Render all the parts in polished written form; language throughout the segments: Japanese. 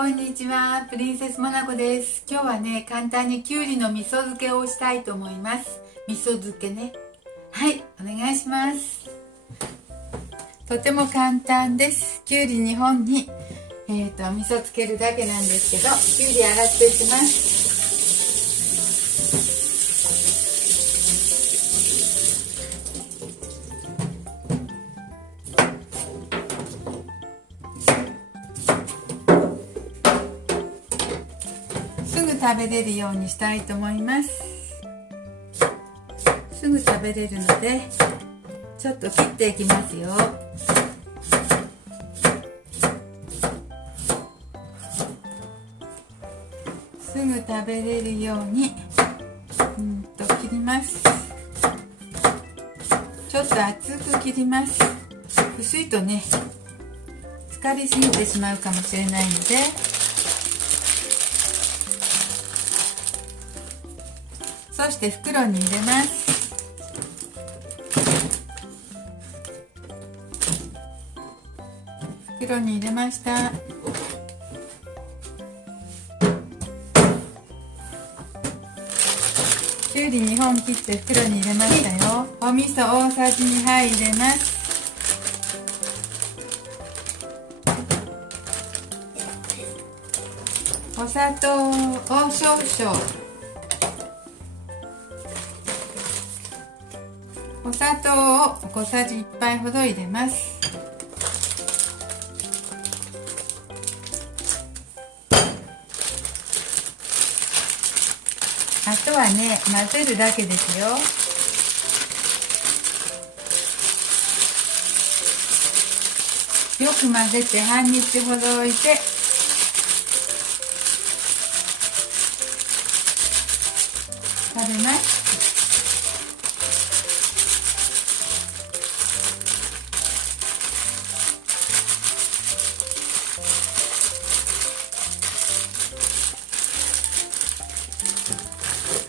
こんにちは、プリンセスモナコです。今日はね、簡単にきゅうりの味噌漬けをしたいと思います。味噌漬けね。はい、お願いします。とても簡単です。きゅうり2本に、味噌つけるだけなんですけど、きゅうり洗っていきます。すぐ食べれるようにしたいと思います。すぐ食べれるのでちょっと切っていきますよ。すぐ食べれるように切ります。ちょっと厚く切ります。薄いとね浸かりすぎてしまうかもしれないので、そして袋に入れます。袋に入れました。きゅうり2本切って袋に入れましたよ。お味噌大さじ2杯入れます。お砂糖を少々。お砂糖を小さじ1杯ほど入れます。あとはね、混ぜるだけですよ。よく混ぜて半日ほど置いて食べます。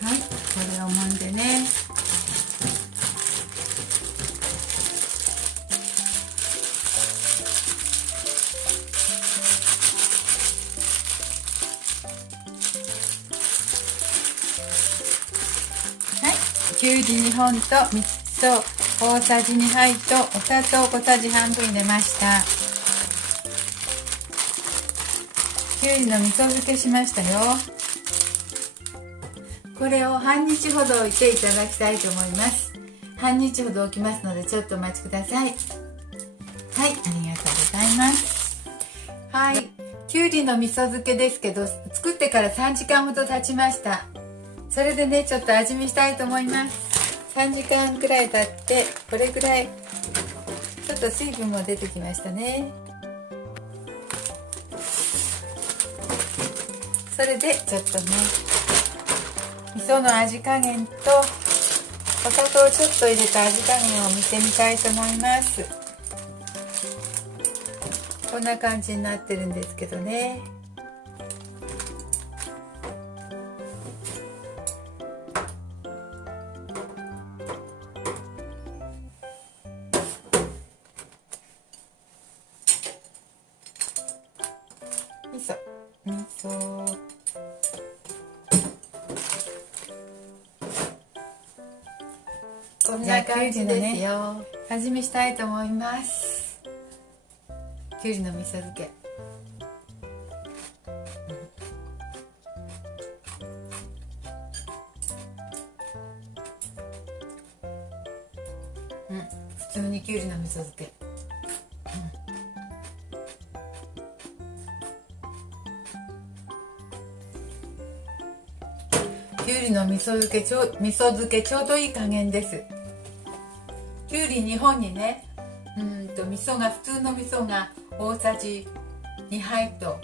はい、これを揉んでね。はい、きゅうり2本と味噌大さじ2杯とお砂糖小さじ半分入れました。きゅうりの味噌漬けしましたよ。これを半日ほど置いていただきたいと思います。半日ほど置きますのでちょっとお待ちください。はい、ありがとうございます。はい、きゅうりの味噌漬けですけど、作ってから3時間ほど経ちました。それでね、ちょっと味見したいと思います。3時間くらい経ってこれくらいちょっと水分も出てきましたね。それでちょっとね、味噌の味加減とお砂糖をちょっと入れた味加減を見てみたいと思います。こんな感じになってるんですけどね。味噌こんな感じですよ。味見したいと思います。きゅうりの味噌漬け。普通にきゅうりの味噌漬け。きゅうりの味噌漬けちょうどいい加減です。きゅうり2本にね、普通の味噌が大さじ2杯と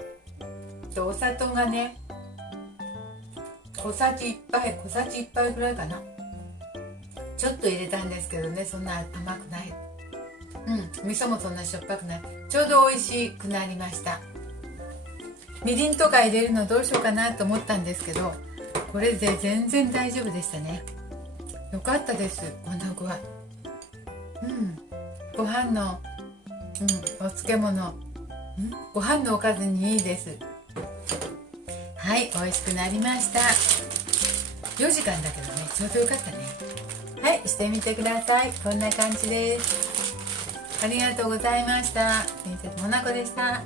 お砂糖がね小さじ1杯ぐらいかな。ちょっと入れたんですけどね、そんな甘くない。味噌もそんなしょっぱくない。ちょうど美味しくなりました。みりんとか入れるのどうしようかなと思ったんですけど、これで全然大丈夫でしたね。よかったです、こんな具合。ご飯の、お漬物、ご飯のおかずにいいです。はい美味しくなりました。4時間だけどね、ちょうどよかったね。はい、してみてください。こんな感じです。ありがとうございました。プリンセスモナコでした。